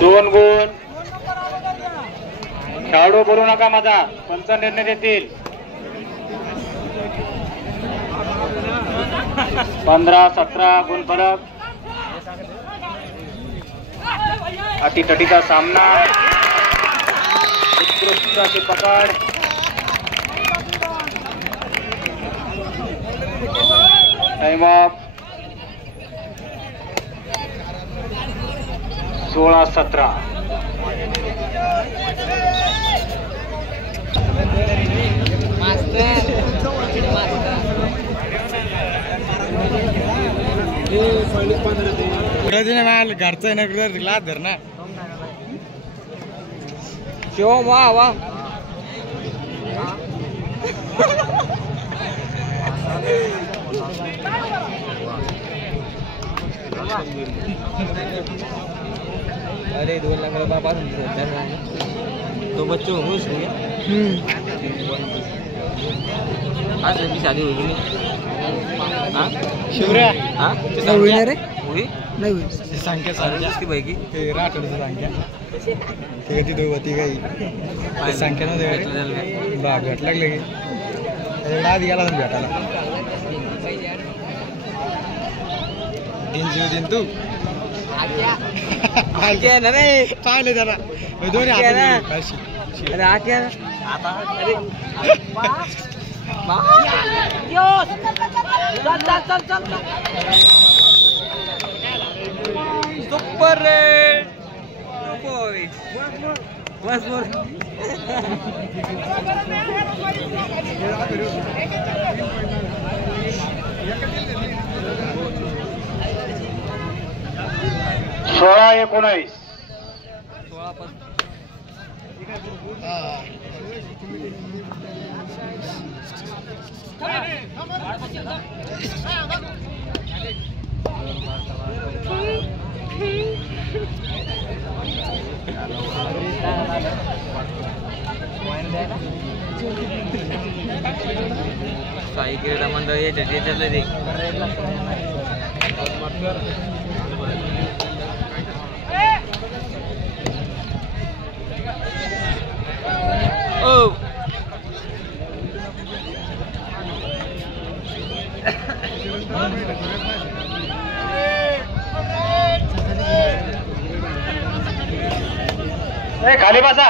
दोन गुण. खेळाडू बोलू नका, माझा पंच निर्णय देतील. 15-17 गुण फरक. अटीतटीचा सामना. उत्कृष्ट अशी पकड. Time of. 16-17. घरचं ना ग्लास धर ना शिव. वा वा अरे 2 लाख बाबा तो बच्चों हो इसलिए आज की शादी होगी. हाँ शिवऱ्या. हाँ हुई ना रे. हुई नाही हुई. संख्या सारी जास्ती पैकी ते राठोडची संख्या ते कधी दोघी काही संख्या नव्हती बा भेट लागले की आधी गेला भेटायला. दिन तू ना रे पाहिले त्याला दोन्ही अरे आट्या आता सुपर रे. बस सोळा 19. साई क्रीडा मंडळ याच्यातलं ते खाली बसा.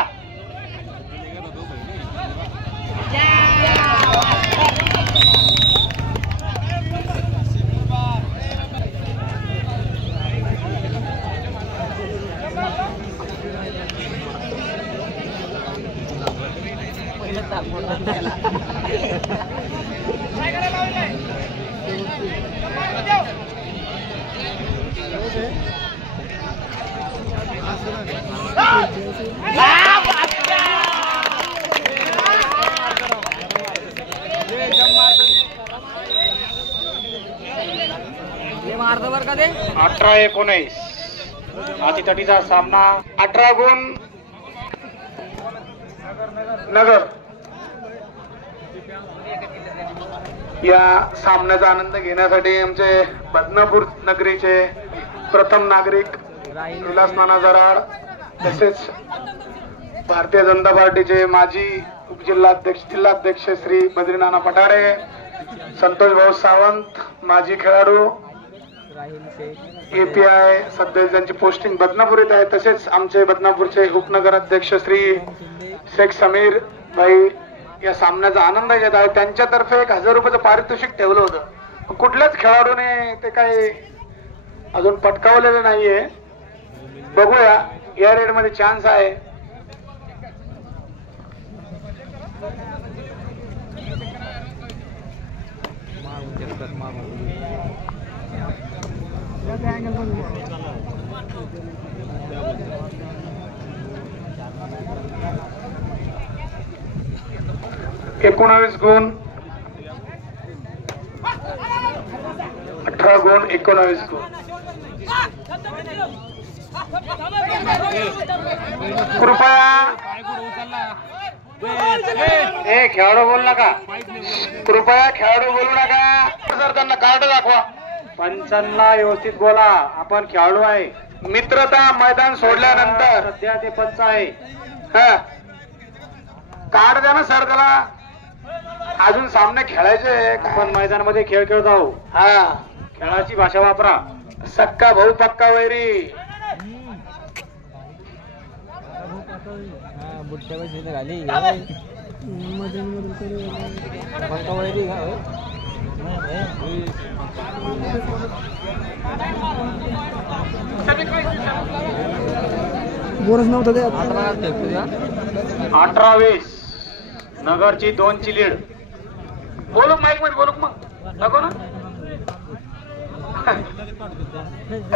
मारतो बर का ते. 18-19 अटीतटीचा सामना. 18 गुण नगर. या सामन्याचा आनंद घेण्यासाठी आमचे बदनापूर नगरीचे प्रथम नागरिक विलास नाना जराड तसेच भारतीय जनता पार्टीचे माजी जिल्हाध्यक्ष श्री बद्रीनाना पठारे, संतोष भाऊ सावंत माजी खेळाडू API सध्या ज्यांची पोस्टिंग बदनापूर येत आहे, तसेच आमचे बदनापूरचे उपनगर अध्यक्ष श्री शेख समीर भाई या सामन्याचा आनंद घेत आहे. त्यांच्यातर्फे 1000 रुपयाचं पारितोषिक ठेवलं होतं. कुठल्याच खेळाडूने ते काही अजून पटकावलेलं नाहीये. बघूया या रेड मध्ये चान्स आहे. एकोणावीस गुण 18 गुण 19 गुण. कृपया खेळाडू बोलू नका. कृपया खेळाडू बोलू नका. जर त्यांना कार्ड दाखवा. पंचांना व्यवस्थित बोला. आपण खेळाडू आहे. मित्रता मैदान सोडल्यानंतर सध्या ते पंच आहे. हा कार्ड द्या ना सर त्याला. अजून सामने खेळायचे. आपण मैदानामध्ये खेळ खेळत आहोत. हा खेळाची भाषा वापरा. सक्का भाऊ पक्का वैरी. बोरच नव्हतं ते 18-20 नगरची 2 ची लीड. बोलू माईक मध्ये बोलू मग नको ना.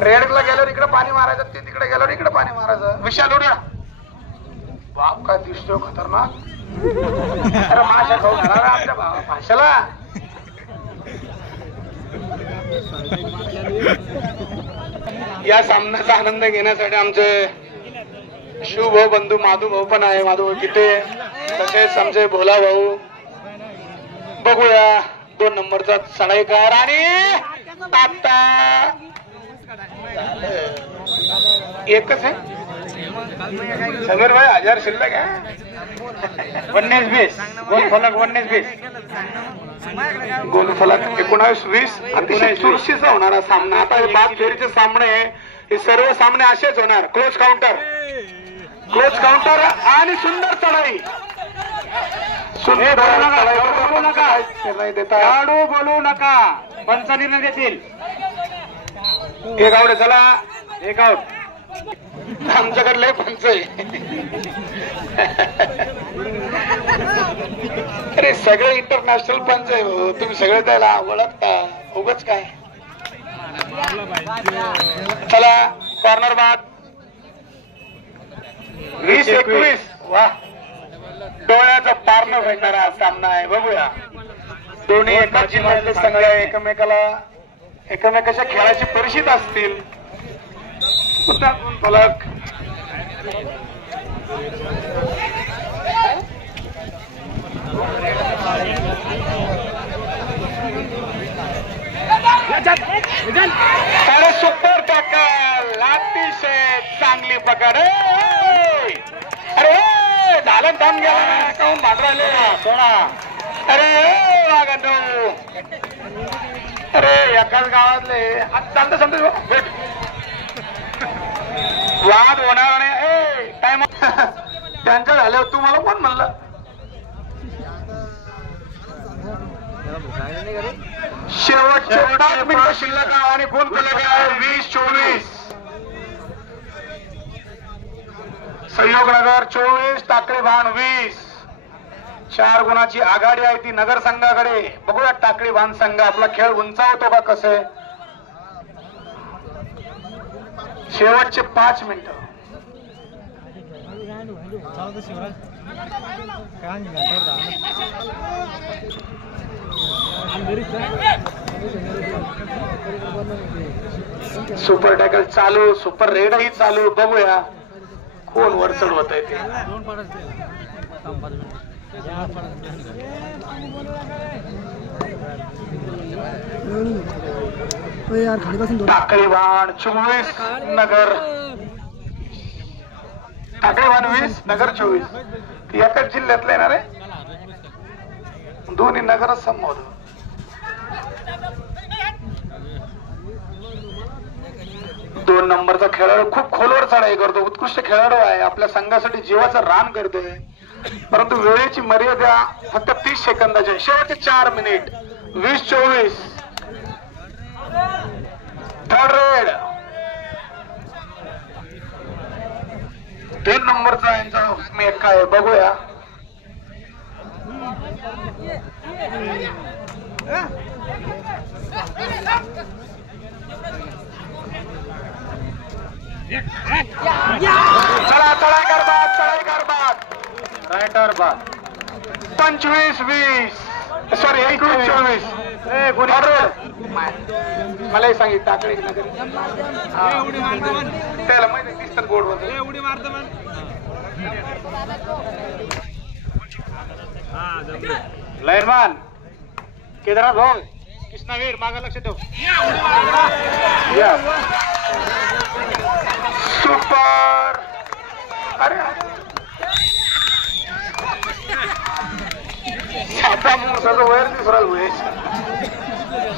रेडला गेल्यावर इकडे पाणी मारायचं, ते तिकडे गेल्यावर इकडे पाणी मारायचं. विशाल उड्या. बाप काय दिसतो खतरनाक. अरे माशा खाऊ घाला आमच्या भाषेला. या सामन्याचा आनंद घेण्यासाठी आमचे शिवभाऊ बंधू माधू भाऊ पण आहे. माधू भाऊ तिथे, तसेच आमचे भोला भाऊ. बघूया 2 नंबरचा सडाईकर आणि आता एकच आहे. समीर भाई 1000 शिल्लक आहे. 19-20 गोल फलक. 19-20 गोल फलक. 19-20 अतिशय चुरशीचा होणारा सामना. आता हे 5 फेरीचे सामने, हे सर्व सामने असेच होणार. क्लोज काउंटर आणि सुंदर चढाई. खेळाडू बोलू नका. पंच निर्णय देतील. एक आउट. चला एक आउट. आमच्याकडले पंच आहे. अरे सगळे इंटरनॅशनल पंच आहे. तुम्ही सगळे त्याला ओळखता. उगाच काय. चला कॉर्नर बाद. 20-21. वा डोळ्याचा पारणं भेटणारा सामना आहे. बघूया. दोन्ही एकाच जिल्ह्यातले संघ एकमेकाच्या खेळाशी परिचित असतील. फलक. अरे सुपर टॅकल. अतिशय चांगली पकड. अरे झालं दम गेला. काहून भांडू राहिले सोडा. अरे वागंडू. अरे एकाच गावातले चालतं समजा भेट. वाद होणार नाही. टाइम त्यांच्या झाल्यावर तुम्हाला कोण म्हणलं. शेवटचे 5 मिनिटं शिल्लक आणि कोण फलक आहे. 20-24 संयोगनगर 24 टाकळी भान 20. 4 गुणाची आघाडी आहे ती नगर संघाकडे. बघूया टाकळी भान संघ आपला खेळ उंचावतो का कसे. शेवटचे 5 मिनिटं. सुपर टॅकल चालू. सुपर रेडही चालू. बघूया कोण वर चढवत आहे ते. टाकळी भान 24 नगर. टाकळी भान 20 नगर 24. एकाच जिल्ह्यातलं येणार आहे. दोन्ही नगरच समोर. दोन नंबरचा खेळाडू खूप खोलवर चढाई करतो, उत्कृष्ट खेळाडू आहे, आपल्या संघासाठी जीवाचं रान करतोय, परंतु वेळेची मर्यादा फक्त 30 सेकंदाची. शेवटचे 4 मिनिट. 20-24. Third red. 3 नंबरचा यांचा मी काय बघूया. चला चढाई कर बाद, चढाई कर बाद. रायटर बाद. 25-20. सॉरी 21-24. मलाही सांगितलं टाकळे नगर त्याला माहिती दिसतात गोड उडी मारत. लयनमान केदारनाथ भाऊ कृष्णावीर मागा लक्ष ठेव. सुपर. अरे आता मुसाचं वयर दिसराल वयस.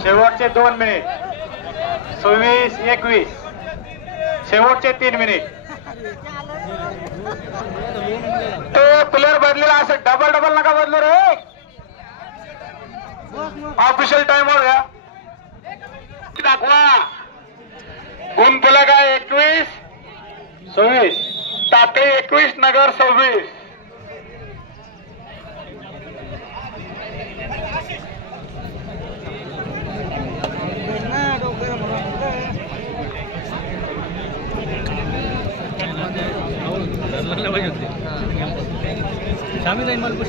शेवटचे 2 मिनिट. 26-21. शेवटचे 3 मिनिट. तो प्लेअर बदलेला असं डबल नका बदलू रे. ऑफिशियल टाइम वर घ्या. दाखवा. गुण फलक आहे 21-26. टाकळी 21 नगर 26.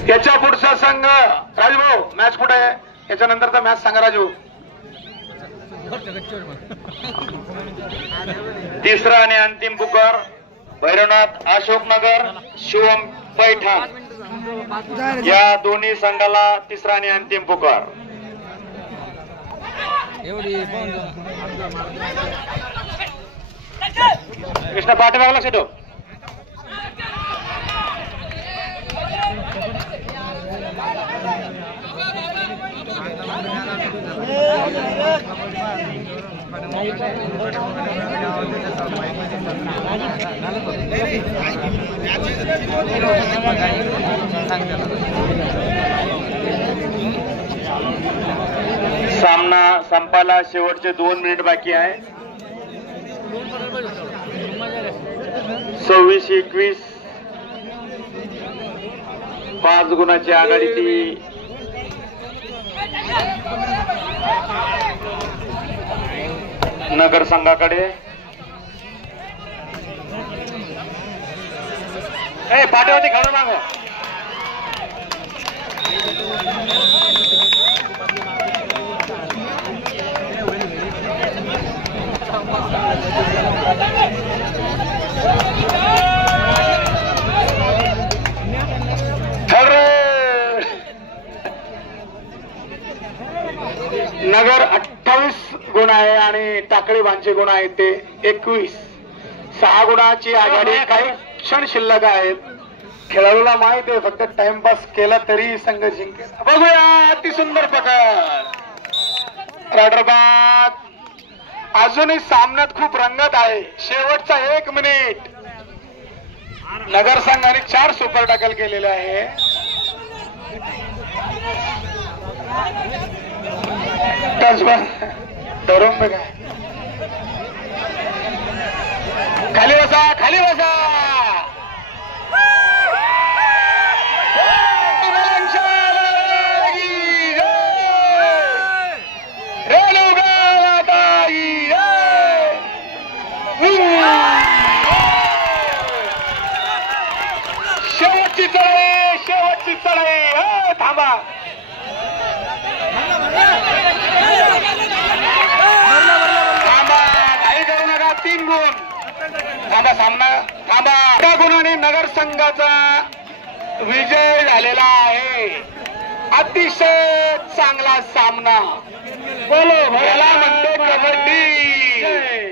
याच्या पुढचा संघ राजभाऊ मॅच कुठे आहे? याच्यानंतरचा मॅच सांगा राजू. तिसरा आणि अंतिम पुकार भैरवनाथ अशोकनगर शिवम पैठण या दोन्ही संघाला तिसरा आणि अंतिम पुकार. कृष्ण पाठीमाग लक्ष ठेव. सामना संपायला शेवटचे 2 मिनिट बाकी आहे. 26-21. 5 गुणाची आघाडी ती नगर संघाकडे. पाठीवरती खेळू माग. नगर 28 गुण आहे आणि टाकळी 52 गुण आहेत ते 21. 6 गुणाची आघाडी. काही क्षण शिल्लक आहेत. खेळाडूला माहित आहे फक्त टाइमपास केला तरी संघ जिंकेल. बघूया अति सुंदर प्रकार. राडरबाग अजूनही सामन्यात खूप रंगत आहे. शेवटचा 1 मिनिट. नगर संघाने 4 सुपर टॅकल केलेले आहे. धरून बघा. खाली बसा, खाली बसा. शेवटची चढाई, शेवटची चढाई. थांबा. काही करू नका. 3 गुण. थांबा. सामना थांबा. 8 गुणांनी नगर संघाचा विजय झालेला आहे. अतिशय चांगला सामना. बोलो याला म्हणते कबड्डी.